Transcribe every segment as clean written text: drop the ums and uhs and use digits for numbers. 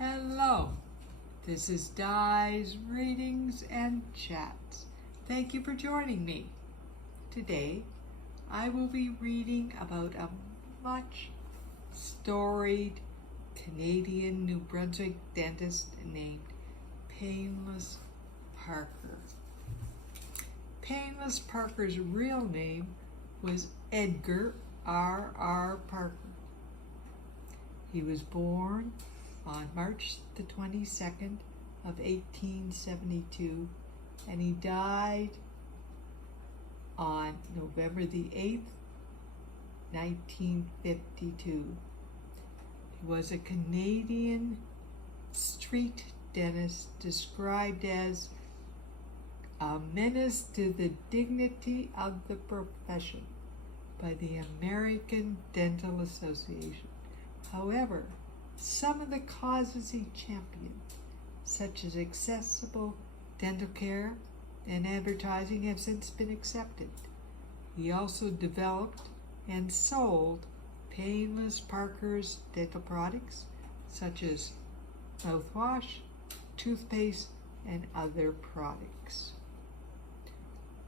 Hello, this is Di's Readings and Chats. Thank you for joining me. Today, I will be reading about a much storied Canadian New Brunswick dentist named Painless Parker. Painless Parker's real name was Edgar R. Parker. He was born on March the 22nd of 1872, and he died on November the 8th, 1952. He was a Canadian street dentist described as a menace to the dignity of the profession by the American Dental Association. However, some of the causes he championed, such as accessible dental care and advertising, have since been accepted. He also developed and sold Painless Parker's dental products, such as mouthwash, toothpaste, and other products.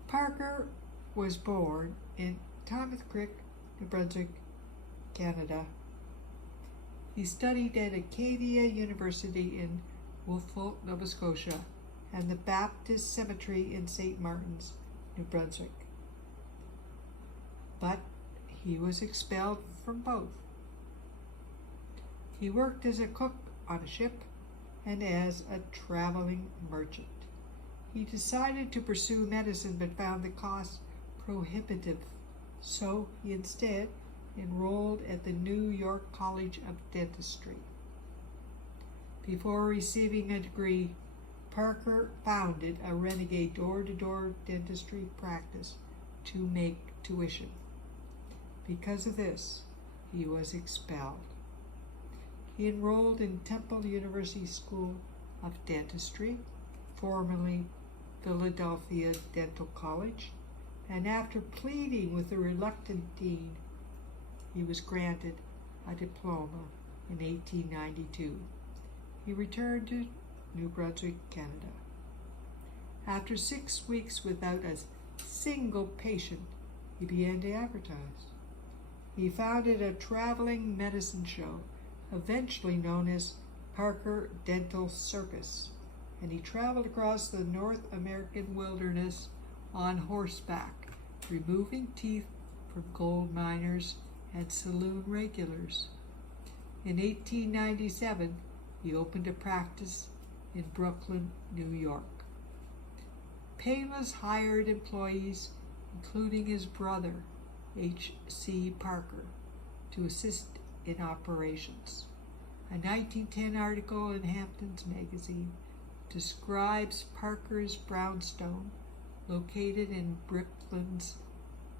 Parker was born in Thomas Creek, New Brunswick, Canada. He studied at Acadia University in Wolfville, Nova Scotia, and the Baptist Cemetery in St. Martin's, New Brunswick. But he was expelled from both. He worked as a cook on a ship and as a traveling merchant. He decided to pursue medicine but found the cost prohibitive, so he instead enrolled at the New York College of Dentistry. Before receiving a degree, Parker founded a renegade door-to-door dentistry practice to make tuition. Because of this, he was expelled. He enrolled in Temple University School of Dentistry, formerly Philadelphia Dental College, and after pleading with the reluctant dean, he was granted a diploma in 1892. He returned to New Brunswick, Canada. After 6 weeks without a single patient, he began to advertise. He founded a traveling medicine show, eventually known as Parker Dental Circus, and he traveled across the North American wilderness on horseback, removing teeth from gold miners and saloon regulars. In 1897, he opened a practice in Brooklyn, New York. Painless hired employees, including his brother, H.C. Parker, to assist in operations. A 1910 article in Hampton's magazine describes Parker's brownstone, located in Brooklyn's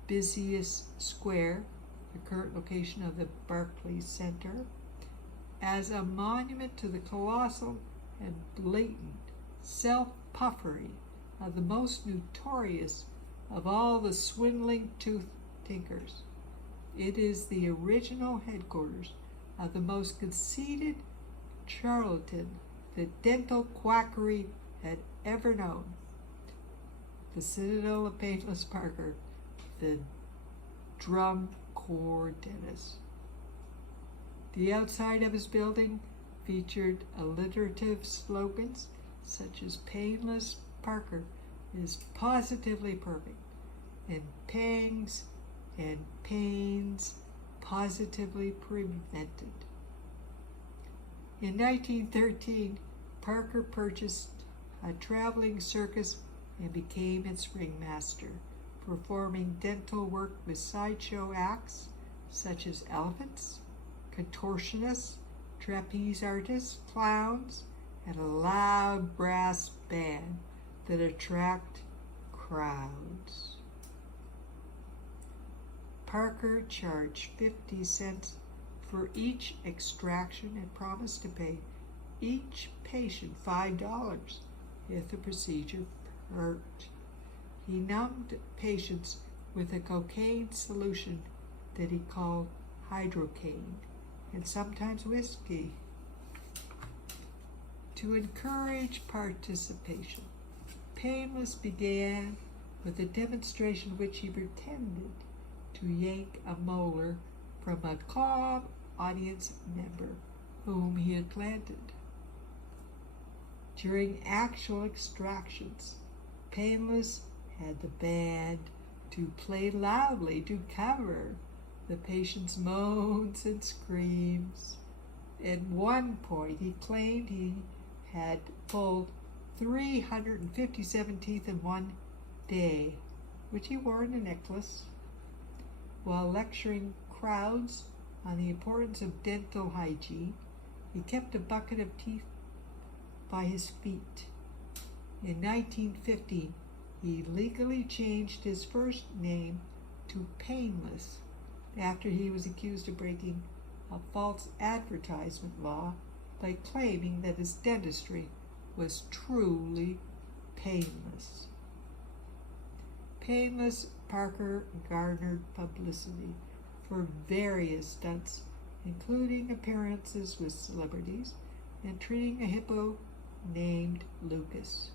busiest square, the current location of the Barclays Center, as a monument to the colossal and blatant self-puffery of the most notorious of all the swindling tooth tinkers. It is the original headquarters of the most conceited charlatan that dental quackery had ever known. The citadel of Painless Parker, the drum corps dentist. The outside of his building featured alliterative slogans such as Painless Parker is positively perfect, and pangs and pains positively prevented. In 1913, Parker purchased a traveling circus and became its ringmaster, performing dental work with sideshow acts such as elephants, contortionists, trapeze artists, clowns, and a loud brass band that attract crowds. Parker charged 50 cents for each extraction and promised to pay each patient $5 if the procedure hurt. He numbed patients with a cocaine solution that he called hydrocaine, and sometimes whiskey. To encourage participation, Painless began with a demonstration in which he pretended to yank a molar from a calm audience member whom he had planted. During actual extractions, Painless had the band to play loudly to cover the patient's moans and screams. At one point, he claimed he had pulled 357 teeth in one day, which he wore in a necklace. While lecturing crowds on the importance of dental hygiene, he kept a bucket of teeth by his feet. In 1950, he legally changed his first name to Painless after he was accused of breaking a false advertisement law by claiming that his dentistry was truly painless. Painless Parker garnered publicity for various stunts, including appearances with celebrities and treating a hippo named Lucas.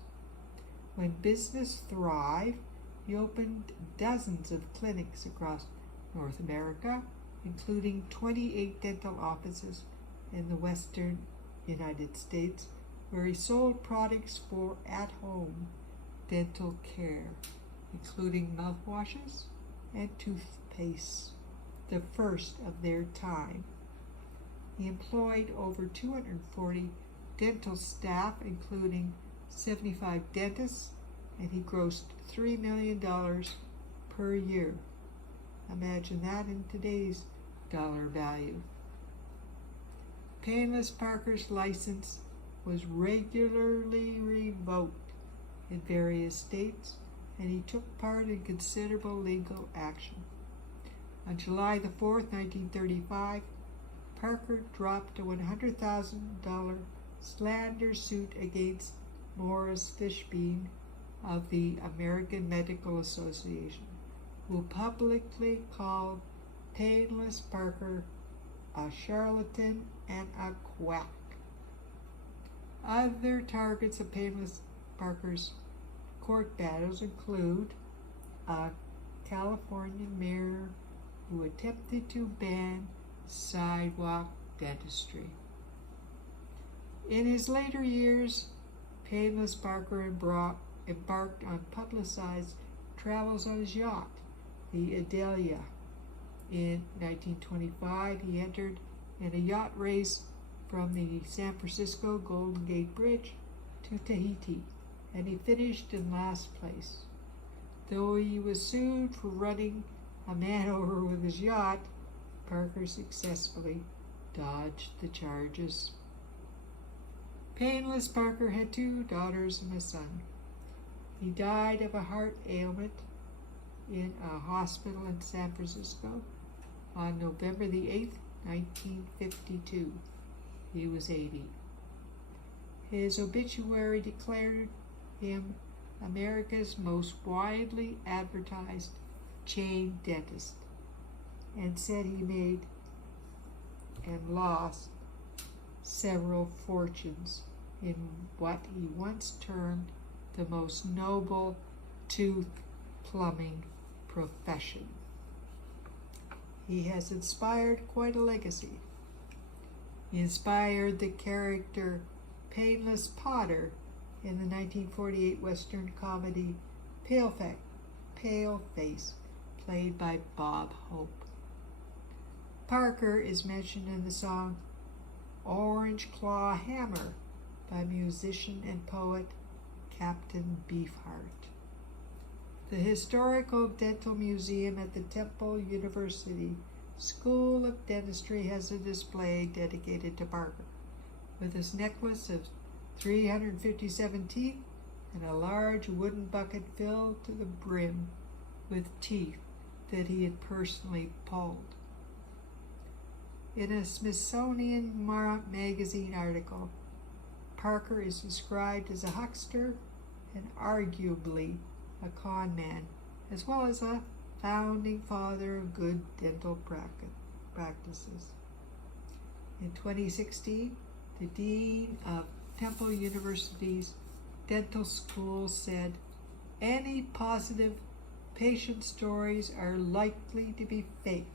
When business thrived, he opened dozens of clinics across North America, including 28 dental offices in the western United States, where he sold products for at-home dental care, including mouthwashes and toothpaste, the first of their time. He employed over 240 dental staff, including 75 dentists, and he grossed $3 million per year. Imagine that in today's dollar value. Painless Parker's license was regularly revoked in various states, and he took part in considerable legal action. On July the 4th, 1935, Parker dropped a $100,000 slander suit against Morris Fishbein of the American Medical Association, who publicly called Painless Parker a charlatan and a quack. Other targets of Painless Parker's court battles include a California mayor who attempted to ban sidewalk dentistry. In his later years, Painless Parker embarked on publicized travels on his yacht, the Adelia. In 1925, he entered in a yacht race from the San Francisco Golden Gate Bridge to Tahiti, and he finished in last place. Though he was sued for running a man over with his yacht, Parker successfully dodged the charges. Painless Parker had 2 daughters and a son. He died of a heart ailment in a hospital in San Francisco on November the 8th, 1952. He was 80. His obituary declared him America's most widely advertised chain dentist, and said he made and lost several fortunes in what he once termed the most noble tooth plumbing profession. He has inspired quite a legacy. He inspired the character Painless Potter in the 1948 Western comedy Paleface, played by Bob Hope. Parker is mentioned in the song Orange Claw Hammer by musician and poet Captain Beefheart. The Historical Dental Museum at the Temple University School of Dentistry has a display dedicated to Parker, with his necklace of 357 teeth and a large wooden bucket filled to the brim with teeth that he had personally pulled. In a Smithsonian magazine article, Parker is described as a huckster and arguably a con man, as well as a founding father of good dental practices. In 2016, the Dean of Temple University's dental school said, any positive patient stories are likely to be fake,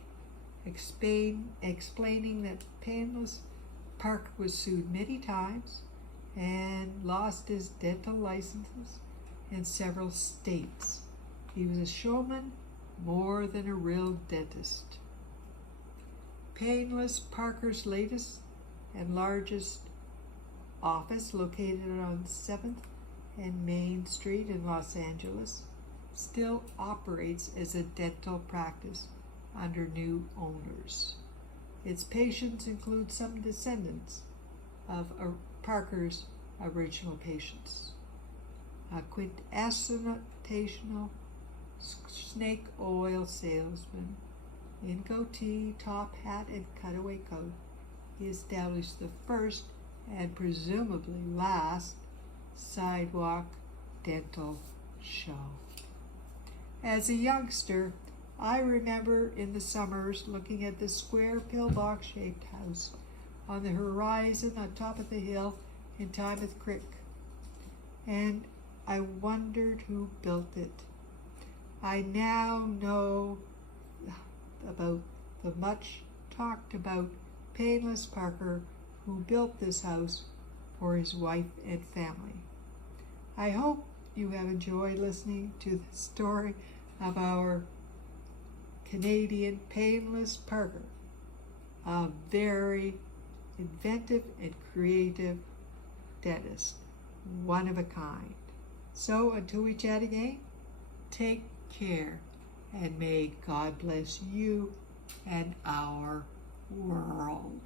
explaining that Painless Parker was sued many times and lost his dental licenses in several states. He was a showman more than a real dentist. Painless Parker's latest and largest office, located on 7th and Main Street in Los Angeles, still operates as a dental practice under new owners. Its patients include some descendants of Parker's original patients. A quintessential snake oil salesman in goatee, top hat, and cutaway coat, he established the first and presumably last sidewalk dental show. As a youngster, I remember in the summers looking at the square pillbox-shaped house on the horizon on top of the hill in Timoth Creek, and I wondered who built it. I now know about the much talked about Painless Parker, who built this house for his wife and family. I hope you have enjoyed listening to the story of our Canadian Painless Parker, a very inventive and creative dentist, one of a kind. So until we chat again, take care, and may God bless you and our world.